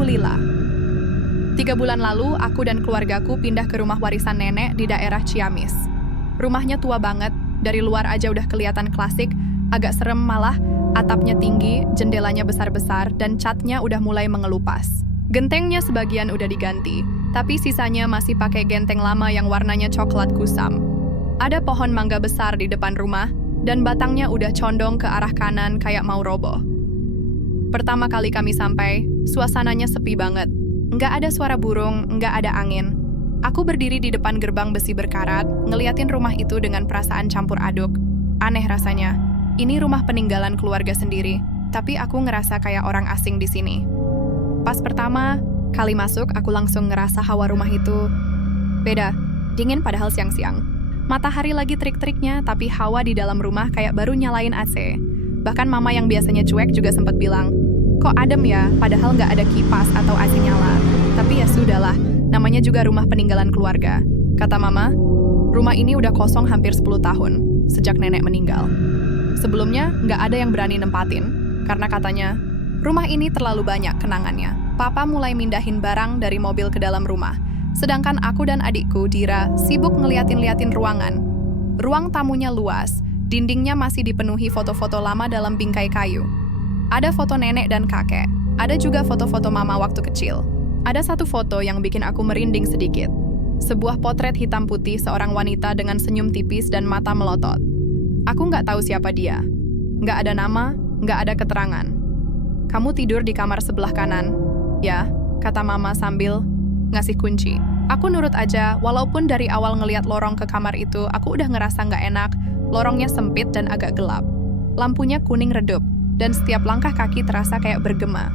Aku Lila. 3 bulan lalu, aku dan keluargaku pindah ke rumah warisan nenek di daerah Ciamis. Rumahnya tua banget, dari luar aja udah kelihatan klasik, agak serem malah, atapnya tinggi, jendelanya besar-besar, dan catnya udah mulai mengelupas. Gentengnya sebagian udah diganti, tapi sisanya masih pakai genteng lama yang warnanya coklat kusam. Ada pohon mangga besar di depan rumah, dan batangnya udah condong ke arah kanan kayak mau roboh. Pertama kali kami sampai, suasananya sepi banget. Nggak ada suara burung, nggak ada angin. Aku berdiri di depan gerbang besi berkarat, ngeliatin rumah itu dengan perasaan campur aduk. Aneh rasanya. Ini rumah peninggalan keluarga sendiri, tapi aku ngerasa kayak orang asing di sini. Pas pertama kali masuk, aku langsung ngerasa hawa rumah itu beda. Dingin padahal siang-siang. Matahari lagi terik-teriknya, tapi hawa di dalam rumah kayak baru nyalain AC. Bahkan mama yang biasanya cuek juga sempat bilang, "Kok adem ya, padahal nggak ada kipas atau AC nyala." Tapi ya sudahlah, namanya juga rumah peninggalan keluarga. Kata mama, rumah ini udah kosong hampir 10 tahun, sejak nenek meninggal. Sebelumnya, nggak ada yang berani nempatin, karena katanya, rumah ini terlalu banyak kenangannya. Papa mulai mindahin barang dari mobil ke dalam rumah, sedangkan aku dan adikku, Dira, sibuk ngeliatin-liatin ruangan. Ruang tamunya luas, dindingnya masih dipenuhi foto-foto lama dalam bingkai kayu. Ada foto nenek dan kakek, ada juga foto-foto mama waktu kecil. Ada satu foto yang bikin aku merinding sedikit. Sebuah potret hitam putih seorang wanita dengan senyum tipis dan mata melotot. Aku nggak tahu siapa dia. Nggak ada nama, nggak ada keterangan. "Kamu tidur di kamar sebelah kanan." "Ya," kata mama sambil ngasih kunci. Aku nurut aja, walaupun dari awal ngeliat lorong ke kamar itu, aku udah ngerasa nggak enak. Lorongnya sempit dan agak gelap. Lampunya kuning redup, dan setiap langkah kaki terasa kayak bergema.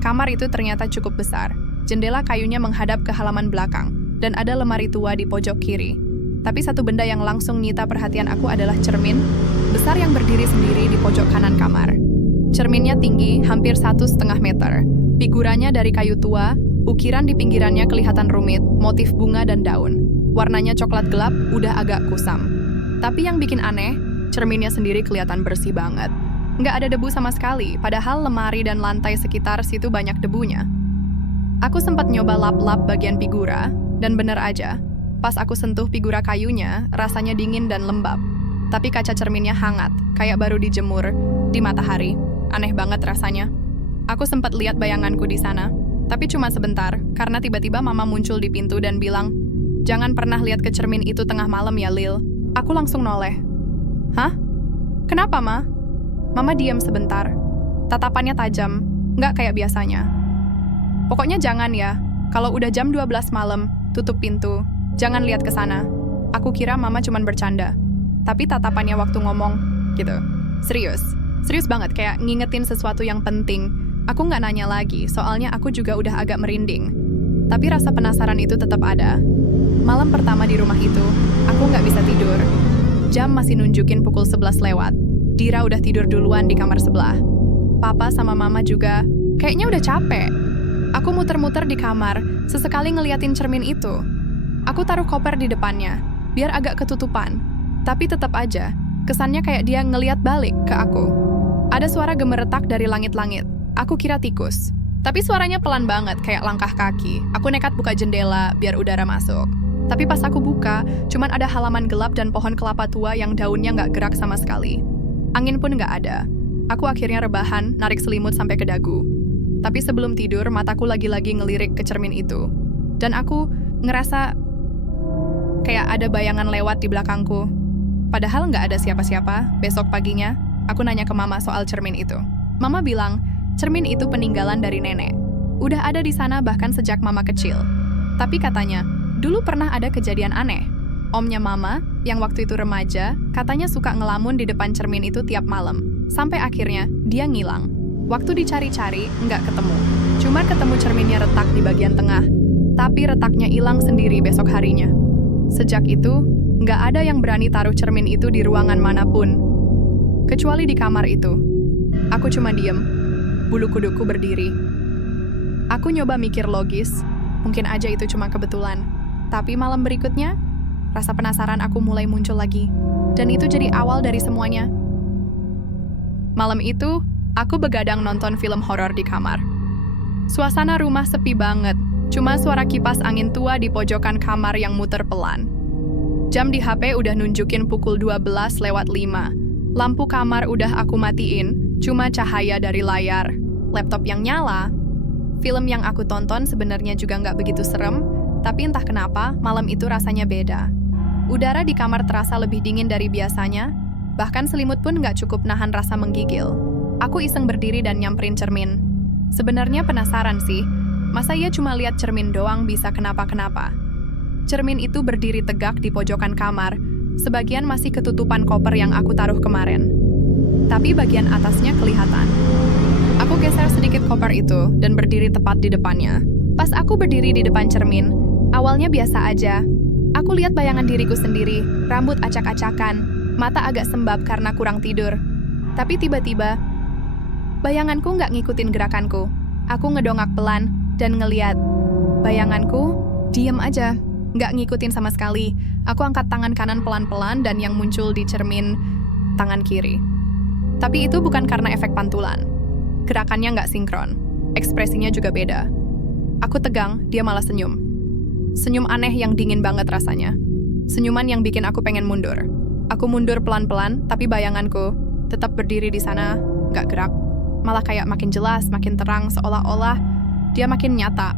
Kamar itu ternyata cukup besar. Jendela kayunya menghadap ke halaman belakang, dan ada lemari tua di pojok kiri. Tapi satu benda yang langsung nyita perhatian aku adalah cermin besar yang berdiri sendiri di pojok kanan kamar. Cerminnya tinggi, hampir 1,5 meter. Figurannya dari kayu tua, ukiran di pinggirannya kelihatan rumit, motif bunga dan daun. Warnanya coklat gelap, udah agak kusam. Tapi yang bikin aneh, cerminnya sendiri kelihatan bersih banget. Nggak ada debu sama sekali, padahal lemari dan lantai sekitar situ banyak debunya. Aku sempat nyoba lap-lap bagian figura, dan bener aja. Pas aku sentuh figura kayunya, rasanya dingin dan lembab. Tapi kaca cerminnya hangat, kayak baru dijemur di matahari. Aneh banget rasanya. Aku sempat lihat bayanganku di sana, tapi cuma sebentar, karena tiba-tiba mama muncul di pintu dan bilang, "Jangan pernah lihat ke cermin itu tengah malam ya, Lil." Aku langsung noleh. "Hah? Kenapa, Ma?" Mama diam sebentar. Tatapannya tajam, nggak kayak biasanya. "Pokoknya jangan ya. Kalau udah jam 12 malam, tutup pintu. Jangan lihat ke sana." Aku kira mama cuman bercanda. Tapi tatapannya waktu ngomong, gitu. Serius. Serius banget, kayak ngingetin sesuatu yang penting. Aku nggak nanya lagi, soalnya aku juga udah agak merinding. Tapi rasa penasaran itu tetap ada. Malam pertama di rumah itu, aku nggak bisa tidur. Jam masih nunjukin pukul 11 lewat. Dira udah tidur duluan di kamar sebelah. Papa sama mama juga kayaknya udah capek. Aku muter-muter di kamar, sesekali ngeliatin cermin itu. Aku taruh koper di depannya, biar agak ketutupan. Tapi tetap aja, kesannya kayak dia ngeliat balik ke aku. Ada suara gemeretak dari langit-langit. Aku kira tikus. Tapi suaranya pelan banget, kayak langkah kaki. Aku nekat buka jendela, biar udara masuk. Tapi pas aku buka, cuman ada halaman gelap dan pohon kelapa tua yang daunnya nggak gerak sama sekali. Angin pun nggak ada. Aku akhirnya rebahan, narik selimut sampai ke dagu. Tapi sebelum tidur, mataku lagi-lagi ngelirik ke cermin itu. Dan aku ngerasa kayak ada bayangan lewat di belakangku. Padahal nggak ada siapa-siapa. Besok paginya, aku nanya ke mama soal cermin itu. Mama bilang, cermin itu peninggalan dari nenek. Udah ada di sana bahkan sejak mama kecil. Tapi katanya, dulu pernah ada kejadian aneh. Omnya mama, yang waktu itu remaja, katanya suka ngelamun di depan cermin itu tiap malam. Sampai akhirnya, dia ngilang. Waktu dicari-cari, nggak ketemu. Cuma ketemu cerminnya retak di bagian tengah. Tapi retaknya hilang sendiri besok harinya. Sejak itu, nggak ada yang berani taruh cermin itu di ruangan manapun. Kecuali di kamar itu. Aku cuma diem. Bulu kuduku berdiri. Aku nyoba mikir logis. Mungkin aja itu cuma kebetulan. Tapi malam berikutnya, rasa penasaran aku mulai muncul lagi. Dan itu jadi awal dari semuanya. Malam itu, aku begadang nonton film horor di kamar. Suasana rumah sepi banget, cuma suara kipas angin tua di pojokan kamar yang muter pelan. Jam di HP udah nunjukin pukul 12:05. Lampu kamar udah aku matiin, cuma cahaya dari layar. Laptop yang nyala. Film yang aku tonton sebenarnya juga nggak begitu serem, tapi entah kenapa malam itu rasanya beda. Udara di kamar terasa lebih dingin dari biasanya, bahkan selimut pun nggak cukup nahan rasa menggigil. Aku iseng berdiri dan nyamperin cermin. Sebenarnya penasaran sih, masa ia cuma lihat cermin doang bisa kenapa-kenapa? Cermin itu berdiri tegak di pojokan kamar, sebagian masih ketutupan koper yang aku taruh kemarin. Tapi bagian atasnya kelihatan. Aku geser sedikit koper itu dan berdiri tepat di depannya. Pas aku berdiri di depan cermin, awalnya biasa aja. Aku lihat bayangan diriku sendiri, rambut acak-acakan, mata agak sembab karena kurang tidur. Tapi tiba-tiba, bayanganku nggak ngikutin gerakanku. Aku ngedongak pelan dan ngeliat. Bayanganku diem aja, nggak ngikutin sama sekali. Aku angkat tangan kanan pelan-pelan dan yang muncul di cermin tangan kiri. Tapi itu bukan karena efek pantulan. Gerakannya nggak sinkron. Ekspresinya juga beda. Aku tegang, dia malah senyum. Senyum aneh yang dingin banget rasanya. Senyuman yang bikin aku pengen mundur. Aku mundur pelan-pelan, tapi bayanganku tetap berdiri di sana, nggak gerak. Malah kayak makin jelas, makin terang, seolah-olah dia makin nyata.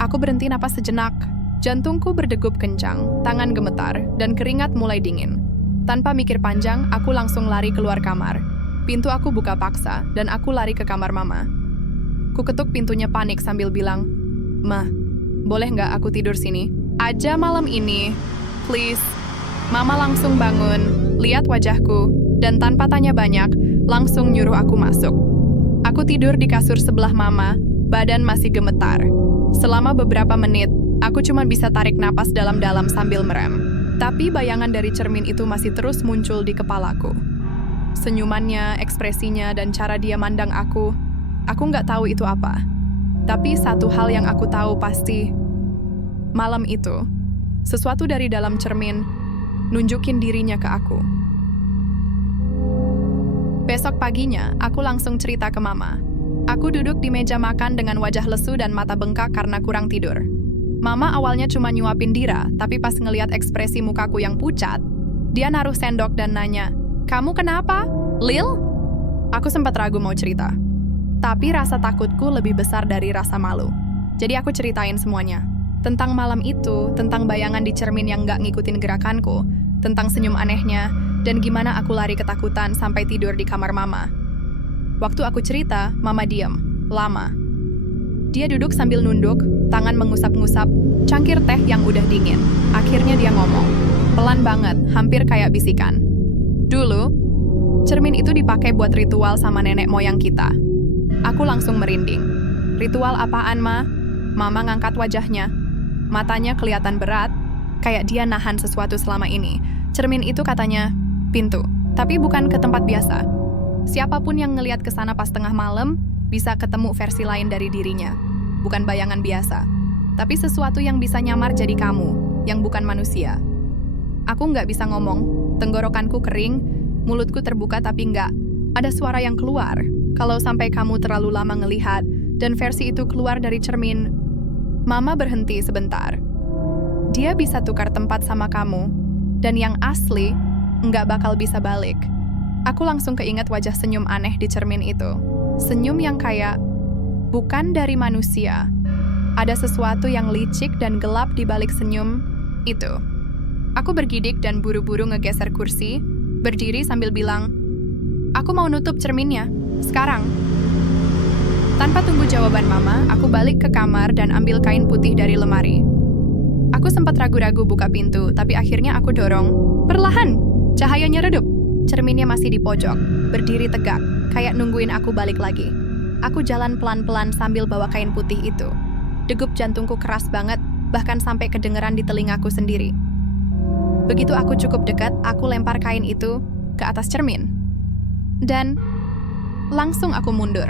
Aku berhenti napas sejenak. Jantungku berdegup kencang, tangan gemetar, dan keringat mulai dingin. Tanpa mikir panjang, aku langsung lari keluar kamar. Pintu aku buka paksa, dan aku lari ke kamar Mama. Ku ketuk pintunya panik sambil bilang, "Ma, boleh nggak aku tidur sini? Aja malam ini, please." Mama langsung bangun, lihat wajahku, dan tanpa tanya banyak, langsung nyuruh aku masuk. Aku tidur di kasur sebelah Mama, badan masih gemetar. Selama beberapa menit, aku cuma bisa tarik napas dalam-dalam sambil merem. Tapi bayangan dari cermin itu masih terus muncul di kepalaku. Senyumannya, ekspresinya, dan cara dia mandang aku nggak tahu itu apa. Tapi satu hal yang aku tahu pasti, malam itu, sesuatu dari dalam cermin nunjukin dirinya ke aku. Besok paginya, aku langsung cerita ke Mama. Aku duduk di meja makan dengan wajah lesu dan mata bengkak karena kurang tidur. Mama awalnya cuma nyuapin Dira, tapi pas ngeliat ekspresi mukaku yang pucat, dia naruh sendok dan nanya, "Kamu kenapa, Lil?" Aku sempat ragu mau cerita. Tapi rasa takutku lebih besar dari rasa malu. Jadi aku ceritain semuanya. Tentang malam itu, tentang bayangan di cermin yang gak ngikutin gerakanku, tentang senyum anehnya, dan gimana aku lari ketakutan sampai tidur di kamar Mama. Waktu aku cerita, Mama diam, lama. Dia duduk sambil nunduk, tangan mengusap-ngusap, cangkir teh yang udah dingin. Akhirnya dia ngomong, pelan banget, hampir kayak bisikan. "Dulu, cermin itu dipakai buat ritual sama nenek moyang kita." Aku langsung merinding. "Ritual apaan, Ma?" Mama ngangkat wajahnya. Matanya kelihatan berat, kayak dia nahan sesuatu selama ini. Cermin itu katanya pintu, tapi bukan ke tempat biasa. Siapapun yang ngelihat ke sana pas tengah malam, bisa ketemu versi lain dari dirinya. Bukan bayangan biasa, tapi sesuatu yang bisa nyamar jadi kamu, yang bukan manusia. Aku nggak bisa ngomong, tenggorokanku kering, mulutku terbuka tapi nggak ada suara yang keluar. Kalau sampai kamu terlalu lama ngelihat, dan versi itu keluar dari cermin. Mama berhenti sebentar. Dia bisa tukar tempat sama kamu, dan yang asli nggak bakal bisa balik. Aku langsung keinget wajah senyum aneh di cermin itu. Senyum yang kayak bukan dari manusia. Ada sesuatu yang licik dan gelap di balik senyum itu. Aku bergidik dan buru-buru ngegeser kursi, berdiri sambil bilang, "Aku mau nutup cerminnya, sekarang." Tanpa tunggu jawaban Mama, aku balik ke kamar dan ambil kain putih dari lemari. Aku sempat ragu-ragu buka pintu, tapi akhirnya aku dorong. Perlahan, cahayanya redup. Cerminnya masih di pojok, berdiri tegak, kayak nungguin aku balik lagi. Aku jalan pelan-pelan sambil bawa kain putih itu. Degup jantungku keras banget, bahkan sampai kedengeran di telingaku sendiri. Begitu aku cukup dekat, aku lempar kain itu ke atas cermin. Dan langsung aku mundur.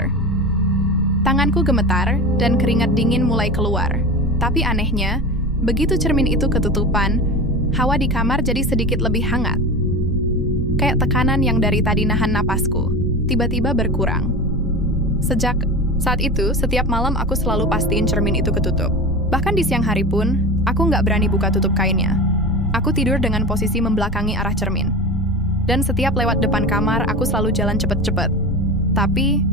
Tanganku gemetar dan keringat dingin mulai keluar. Tapi anehnya, begitu cermin itu ketutupan, hawa di kamar jadi sedikit lebih hangat. Kayak tekanan yang dari tadi nahan napasku, tiba-tiba berkurang. Sejak Saat itu, setiap malam aku selalu pastiin cermin itu ketutup. Bahkan di siang hari pun, aku nggak berani buka tutup kainnya. Aku tidur dengan posisi membelakangi arah cermin. Dan setiap lewat depan kamar, aku selalu jalan cepet-cepet. Tapi,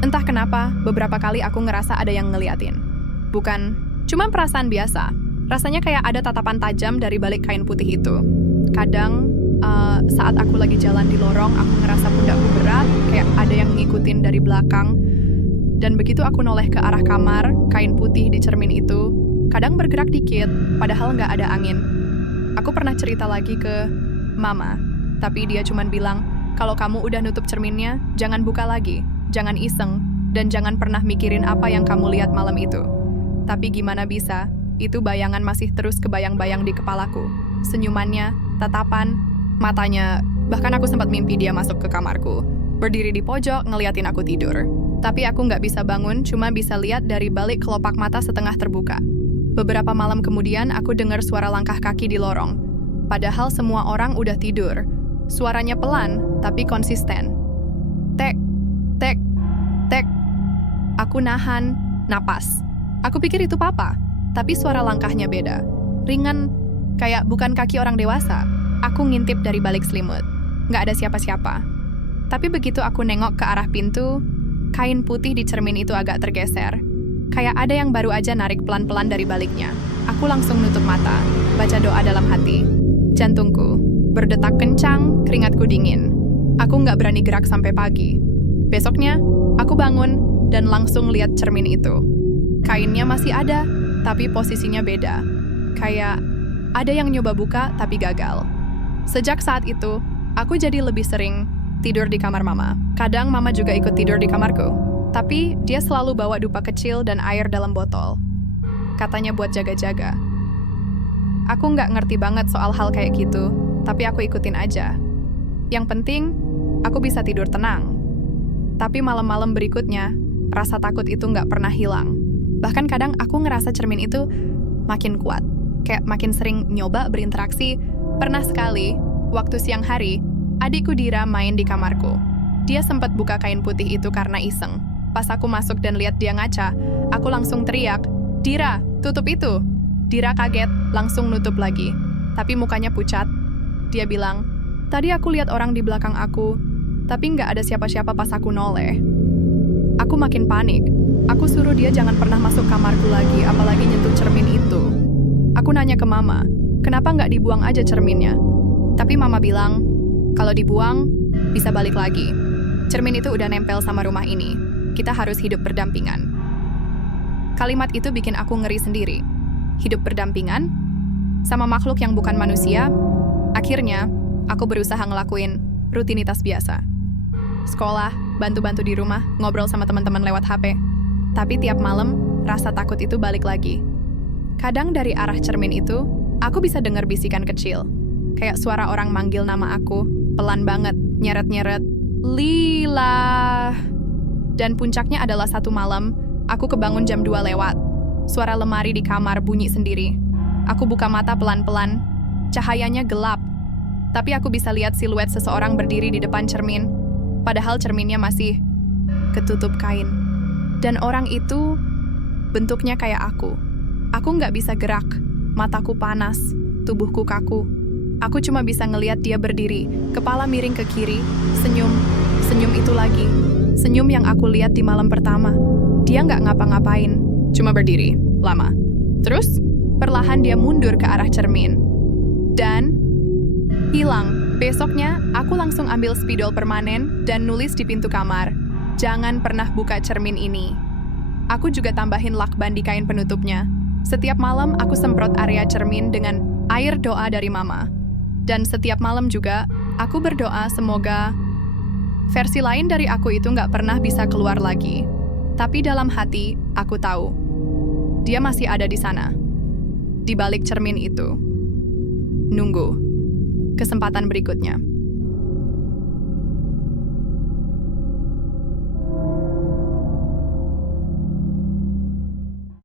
entah kenapa, beberapa kali aku ngerasa ada yang ngeliatin. Bukan, cuma perasaan biasa. Rasanya kayak ada tatapan tajam dari balik kain putih itu. Kadang, saat aku lagi jalan di lorong, aku ngerasa pundakku berat, kayak ada yang ngikutin dari belakang. Dan begitu aku noleh ke arah kamar, kain putih di cermin itu kadang bergerak dikit, padahal nggak ada angin. Aku pernah cerita lagi ke Mama, tapi dia cuma bilang, kalau kamu udah nutup cerminnya, jangan buka lagi, jangan iseng, dan jangan pernah mikirin apa yang kamu lihat malam itu. Tapi gimana bisa, itu bayangan masih terus kebayang-bayang di kepalaku. Senyumannya, tatapan, matanya, bahkan aku sempat mimpi dia masuk ke kamarku, berdiri di pojok ngeliatin aku tidur. Tapi aku nggak bisa bangun, cuma bisa lihat dari balik kelopak mata setengah terbuka. Beberapa malam kemudian, aku dengar suara langkah kaki di lorong. Padahal semua orang udah tidur. Suaranya pelan, tapi konsisten. Tek, tek, tek. Aku nahan, napas. Aku pikir itu papa, tapi suara langkahnya beda. Ringan, kayak bukan kaki orang dewasa. Aku ngintip dari balik selimut. Nggak ada siapa-siapa. Tapi begitu aku nengok ke arah pintu, kain putih di cermin itu agak tergeser. Kayak ada yang baru aja narik pelan-pelan dari baliknya. Aku langsung nutup mata, baca doa dalam hati. Jantungku berdetak kencang, keringatku dingin. Aku nggak berani gerak sampai pagi. Besoknya, aku bangun dan langsung lihat cermin itu. Kainnya masih ada, tapi posisinya beda. Kayak ada yang nyoba buka, tapi gagal. Sejak saat itu, aku jadi lebih sering tidur di kamar Mama. Kadang Mama juga ikut tidur di kamarku. Tapi dia selalu bawa dupa kecil dan air dalam botol. Katanya buat jaga-jaga. Aku nggak ngerti banget soal hal kayak gitu, tapi aku ikutin aja. Yang penting, aku bisa tidur tenang. Tapi malam-malam berikutnya, rasa takut itu nggak pernah hilang. Bahkan kadang aku ngerasa cermin itu makin kuat. Kayak makin sering nyoba berinteraksi. Pernah sekali, waktu siang hari, adikku Dira main di kamarku. Dia sempat buka kain putih itu karena iseng. Pas aku masuk dan lihat dia ngaca, aku langsung teriak, "Dira, tutup itu!" Dira kaget, langsung nutup lagi. Tapi mukanya pucat. Dia bilang, "Tadi aku lihat orang di belakang aku, tapi nggak ada siapa-siapa pas aku noleh." Aku makin panik. Aku suruh dia jangan pernah masuk kamarku lagi, apalagi nyentuh cermin itu. Aku nanya ke Mama, kenapa nggak dibuang aja cerminnya? Tapi Mama bilang, kalau dibuang, bisa balik lagi. Cermin itu udah nempel sama rumah ini. Kita harus hidup berdampingan. Kalimat itu bikin aku ngeri sendiri. Hidup berdampingan? Sama makhluk yang bukan manusia? Akhirnya, aku berusaha ngelakuin rutinitas biasa. Sekolah, bantu-bantu di rumah, ngobrol sama teman-teman lewat HP. Tapi tiap malam, rasa takut itu balik lagi. Kadang dari arah cermin itu, aku bisa dengar bisikan kecil. Kayak suara orang manggil nama aku, pelan banget, nyeret-nyeret. Lila. Dan puncaknya adalah satu malam, aku kebangun jam 2 lewat. Suara lemari di kamar bunyi sendiri. Aku buka mata pelan-pelan. Cahayanya gelap. Tapi aku bisa lihat siluet seseorang berdiri di depan cermin. Padahal cerminnya masih ketutup kain. Dan orang itu bentuknya kayak aku. Aku nggak bisa gerak. Mataku panas. Tubuhku kaku. Aku cuma bisa ngelihat dia berdiri, kepala miring ke kiri, senyum. Senyum itu lagi. Senyum yang aku lihat di malam pertama. Dia nggak ngapa-ngapain, cuma berdiri, lama. Terus, perlahan dia mundur ke arah cermin. Dan hilang. Besoknya, aku langsung ambil spidol permanen dan nulis di pintu kamar. Jangan pernah buka cermin ini. Aku juga tambahin lakban di kain penutupnya. Setiap malam, aku semprot area cermin dengan air doa dari Mama. Dan setiap malam juga, aku berdoa semoga versi lain dari aku itu nggak pernah bisa keluar lagi. Tapi dalam hati, aku tahu. Dia masih ada di sana. Di balik cermin itu. Nunggu kesempatan berikutnya.